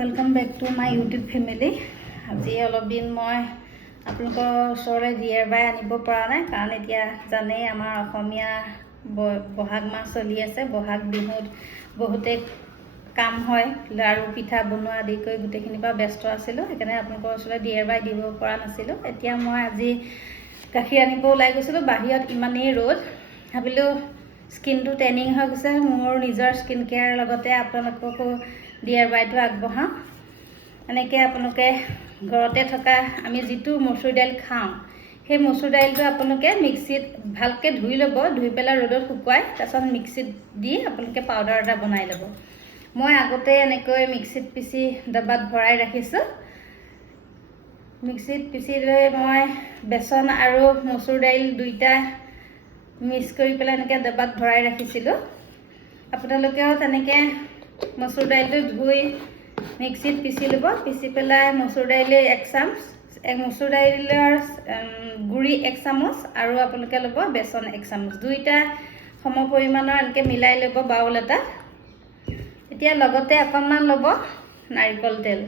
Welcome back to my YouTube family. आज अलग दिन मैं आपलोकर ओसरे डियरबाई आनिब परा नाइ कारण एतिया जाने आमार अসমीया बहाग माह चलि आछे। बहाग बिहुत बहुते काम हय, लारु पिठा बनवा आदि करि गोटेइखिनि परा व्यस्त आछिलो, हेकाৰণে आपलोकर ओसरे डियरबाई দিব পৰা नाছিলো। एतिया मैं আজি गाखिर आनिब ओলাই গৈছিलो, बाहिरत इमानेই र'द, भाबिलो स्किनটো टेनिং হৈ গৈছে। মোৰ নিজৰ স্কিন কেয়াৰ লগতে আপোনালোককো ডিয়াৰবাইটো আগবঢ়াওঁ। এনেকৈ আপোনালোকে ঘৰতে থকা আমি যিটো মচুৰ দাইল খাওঁ সেই মচুৰ দাইলটো আপোনালোকে মিক্সিত ভালকৈ ধুই ল'ব, ধুই পেলাই ৰ'দত শুকুৱাই তাৰপিছত মিক্সিত দি আপোনালোকে পাউডাৰ এটা বনাই ল'ব। মই আগতে এনেকৈ মিক্সিত পিচি ডবাত ভৰাই ৰাখিছোঁ। মিক্সিত পিচি লৈ মই বেচন আৰু মচুৰ দাইল দুইটা মিক্স কৰি পেলাই এনেকৈ ডবাত ভৰাই ৰাখিছিলোঁ। আপোনালোকেও তেনেকৈ মচুৰ দাইলটো ধুই মিক্সিত পিচি ল'ব। পিচি পেলাই মচুৰ দাইল 1 চামুচ, মচুৰ দাইলৰ গুড়ি 1 চামুচ আৰু আপোনালোকে ল'ব বেচন 1 চামুচ, দুইটা সম পৰিমাণৰ এনেকৈ মিলাই ল'ব বাউল এটা। এতিয়া লগতে অকণমান ল'ব নাৰিকল তেল।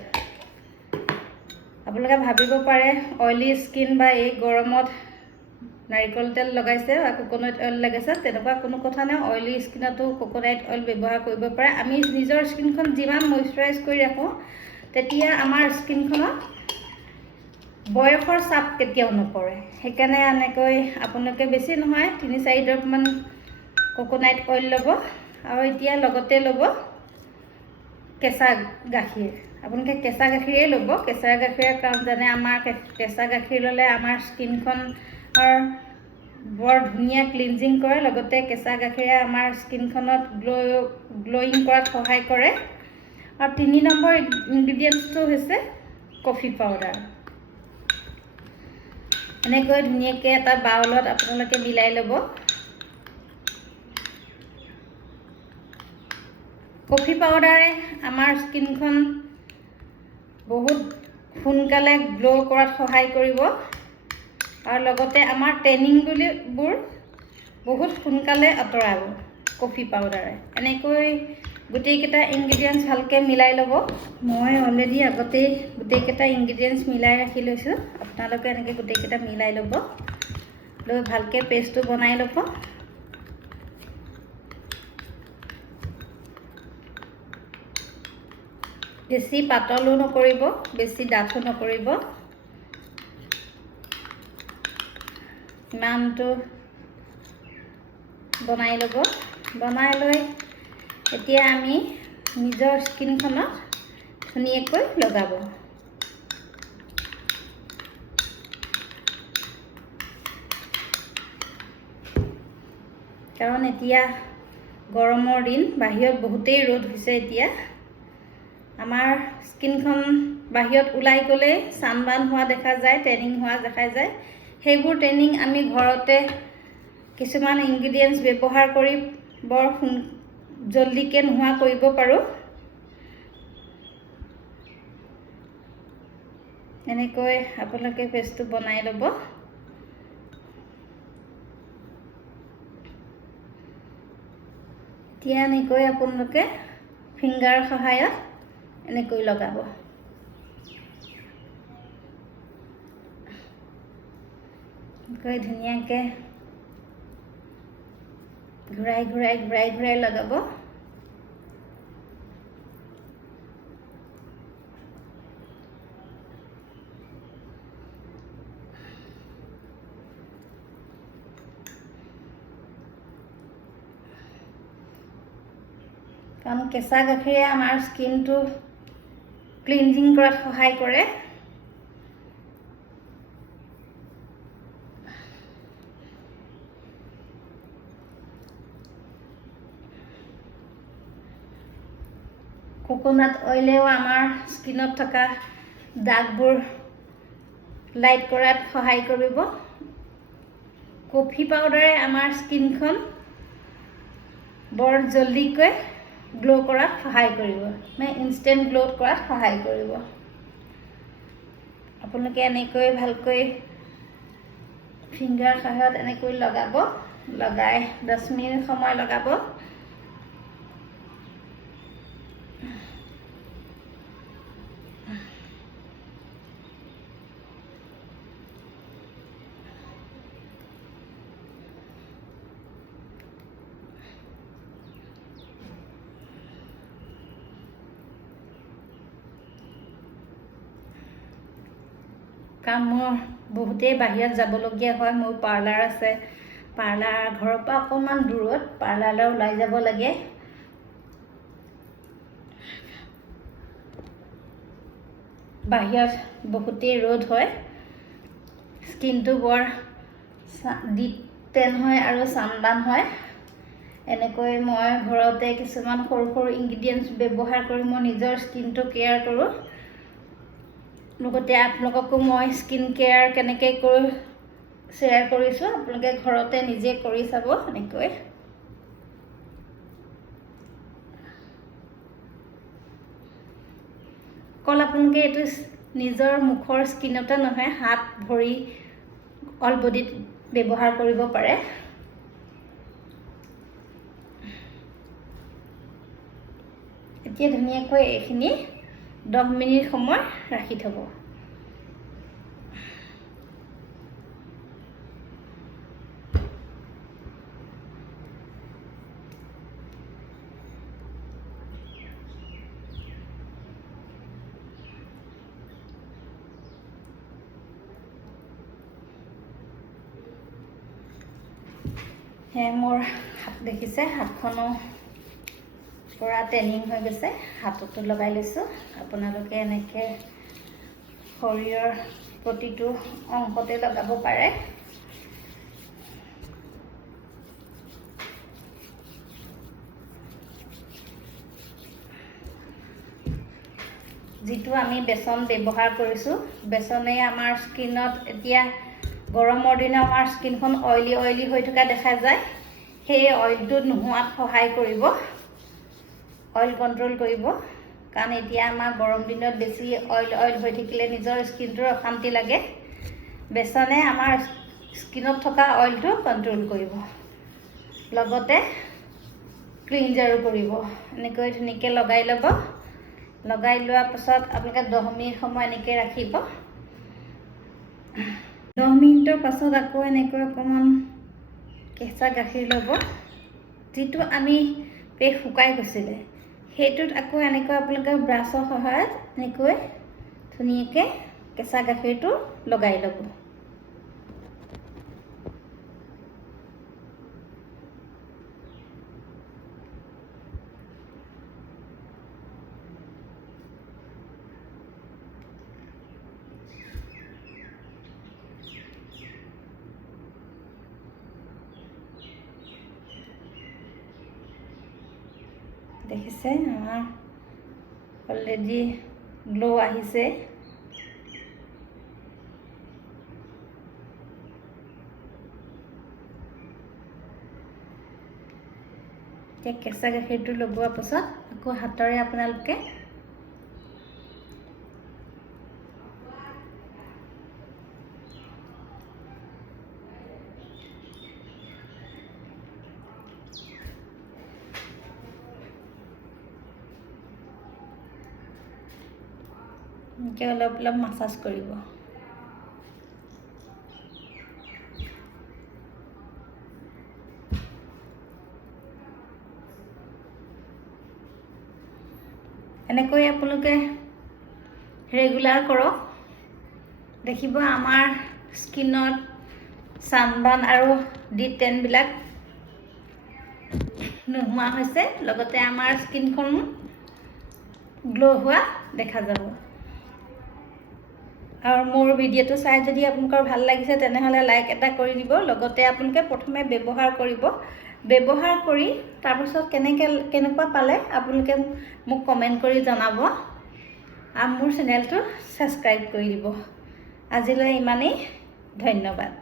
আপোনালোকে ভাবিব পাৰে অইলি স্কিন বা এই গৰমত নাৰিকল তেল লগাইছে বা কোকোনাট অইল লগাইছে, তেনেকুৱা কোনো কথা নাই। অইলি স্কিনতো কোকোনাট অইল ব্যৱহাৰ কৰিব পাৰে। আমি নিজৰ স্কিনখন যিমান মইশ্চাৰাইজ কৰি ৰাখোঁ তেতিয়া আমাৰ স্কিনখনত বয়সৰ চাপ কেতিয়াও নপৰে। সেইকাৰণে এনেকৈ আপোনালোকে বেছি নহয় 3-4 ড্ৰপমান কোকোনাট অইল ল'ব। আৰু এতিয়া লগতে ল'ব কেঁচা গাখীৰ। আপোনালোকে কেঁচা গাখীৰেই ল'ব। কেঁচা গাখীৰৰ কাৰণ জানে আমাৰ কেঁচা গাখীৰ ল'লে আমাৰ স্কিনখনৰ বৰ ধুনীয়া ক্লিনজিং কৰে, লগতে কেঁচা গাখীৰে আমাৰ স্কিনখনত গ্ল'য়িং কৰাত সহায় কৰে। আৰু 3 নম্বৰ ইনগ্ৰিডিয়েণ্টছটো হৈছে কফি পাউডাৰ। এনেকৈ ধুনীয়াকৈ এটা বাউলত আপোনালোকে মিলাই ল'ব। কফি পাউডাৰে আমাৰ স্কিনখন বহুত সোনকালে গ্ল' কৰাত সহায় কৰিব আৰু লগতে আমাৰ টেনিংবোৰ বহুত সোনকালে আঁতৰাব কফি পাউডাৰে। এনেকৈ গোটেইকেইটা ইনগ্ৰিডিয়েণ্টছ ভালকৈ মিলাই ল'ব। মই অলৰেডি আগতেই গোটেইকেইটা ইনগ্ৰিডিয়েণ্টছ মিলাই ৰাখি লৈছোঁ। আপোনালোকে এনেকৈ গোটেইকেইটা মিলাই ল'ব, লৈ ভালকৈ পেষ্টটো বনাই ল'ব। বেছি পাতলো নকৰিব, বেছি ডাঠো নকৰিব, ইমানটো বনাই ল'ব। বনাই লৈ এতিয়া আমি নিজৰ স্কিনখনত ধুনীয়াকৈ লগাব। কাৰণ এতিয়া গৰমৰ দিন, বাহিৰত বহুতেই ৰ'দ হৈছে। এতিয়া আমাৰ স্কিনখন বাহিৰত ওলাই গ'লে ছানবাৰ্ণ হোৱা দেখা যায়, টেনিং হোৱা দেখা যায়। সেইবোৰ ট্ৰেইনিং আমি ঘৰতে কিছুমান ইনগ্ৰিডিয়েণ্টছ ব্যৱহাৰ কৰি বৰ জলদিকৈ নোহোৱা কৰিব পাৰোঁ। এনেকৈ আপোনালোকে পেষ্টটো বনাই ল'ব। এতিয়া এনেকৈ আপোনালোকে ফিংগাৰৰ সহায়ত এনেকৈ লগাব। ধুনীয়াকৈ ঘূৰাই ঘূৰাই লগাব। কাৰণ কেঁচা গাখীৰে আমাৰ স্কিনটো ক্লিনজিং কৰাত সহায় কৰে। কোকোনাট অইলেও আমাৰ স্কিনত থকা দাগবোৰ লাইট কৰাত সহায় কৰিব। কফি পাউডাৰে আমাৰ স্কিনখন বৰ জলদিকৈ গ্ল' কৰাত সহায় কৰিব, মানে ইনষ্টেণ্ট গ্ল' কৰাত সহায় কৰিব। আপোনালোকে এনেকৈ ভালকৈ ফিংগাৰ সহায়ত এনেকৈ লগাব। লগাই 10 মিনিট সময় লগাব। কাৰণ মোৰ বহুতেই বাহিৰত যাবলগীয়া হয়। মোৰ পাৰ্লাৰ আছে, পাৰ্লাৰ ঘৰৰ পৰা অকণমান দূৰত, পাৰ্লাৰলৈ ওলাই যাব লাগে। বাহিৰত বহুতেই ৰ'দ হয়, স্কিনটো বৰ টেন হয় আৰু ছানবাৰ্ণ হয়। এনেকৈ মই ঘৰতে কিছুমান সৰু সৰু ইনগ্ৰিডিয়েণ্টছ ব্যৱহাৰ কৰি মই নিজৰ স্কিনটো কেয়াৰ কৰোঁ। লগতে আপোনালোককো মই স্কিন কেয়াৰ কেনেকৈ কৰোঁ শ্বেয়াৰ কৰিছোঁ, আপোনালোকে ঘৰতে নিজে কৰি চাব। এনেকৈ অকল আপোনালোকে এইটো নিজৰ মুখৰ স্কিনতে নহয়, হাত ভৰি অল বডিত ব্যৱহাৰ কৰিব পাৰে। এতিয়া ধুনীয়াকৈ এইখিনি 10 মিনিট সময় ৰাখি থ'ব। মোৰ হাত দেখিছে, হাতখনো পুৰা টেনিং হৈ গৈছে। হাততো লগাই লৈছোঁ। আপোনালোকে এনেকৈ শৰীৰৰ প্ৰতিটো অংশতে লগাব পাৰে। যিটো আমি বেচন ব্যৱহাৰ কৰিছোঁ, বেচনে আমাৰ স্কিনত এতিয়া গৰমৰ দিনত আমাৰ স্কিনখন অইলি হৈ থকা দেখা যায়। সেই অইলটো নোহোৱাত সহায় কৰিব, অইল কণ্ট্ৰল কৰিব। কাৰণ এতিয়া আমাৰ গৰম দিনত বেছি অইল হৈ থাকিলে নিজৰ স্কিনটোৰ অশান্তি লাগে। বেচনে আমাৰ স্কিনত থকা অইলটো কণ্ট্ৰল কৰিব, লগতে ক্লিনজাৰো কৰিব। এনেকৈ ধুনীয়াকৈ লগাই ল'ব। লগাই লোৱাৰ পাছত আপোনালোকে 10 মিনিট সময় এনেকৈ ৰাখিব। 10 মিনিটৰ পাছত আকৌ এনেকৈ অকণমান কেঁচা গাখীৰ ল'ব, যিটো আমি পেষ্ট শুকাই গৈছিলে, সেইটোত আকৌ এনেকৈ আপোনালোকে ব্ৰাছৰ সহায়ত এনেকৈ ধুনীয়াকৈ কেঁচা গাখীৰটো লগাই ল'ব। দেখিছে আমাৰ অলৰেডি গ্লো আহিছে। এতিয়া কেঁচা গাখীৰটো লগোৱাৰ পাছত আকৌ হাতেৰে আপোনালোকে এনেকৈ অলপ অলপ মাছাজ কৰিব। এনেকৈ আপোনালোকে ৰেগুলাৰ কৰক, দেখিব আমাৰ স্কিনত ছানবাৰ্ণ আৰু টেনবিলাক নোহোৱা হৈছে। লগতে আমাৰ স্কিনখন গ্লো হোৱা দেখা যাব। আৰু মোৰ ভিডিঅ'টো চাই যদি আপোনালোকৰ ভাল লাগিছে তেনেহ'লে লাইক এটা কৰি দিব। লগতে আপোনালোকে প্ৰথমে ব্যৱহাৰ কৰিব, ব্যৱহাৰ কৰি তাৰপিছত কেনেকুৱা পালে আপোনালোকে মোক কমেণ্ট কৰি জনাব। আৰু মোৰ চেনেলটো ছাবস্ক্ৰাইব কৰি দিব। আজিলৈ ইমানেই, ধন্যবাদ।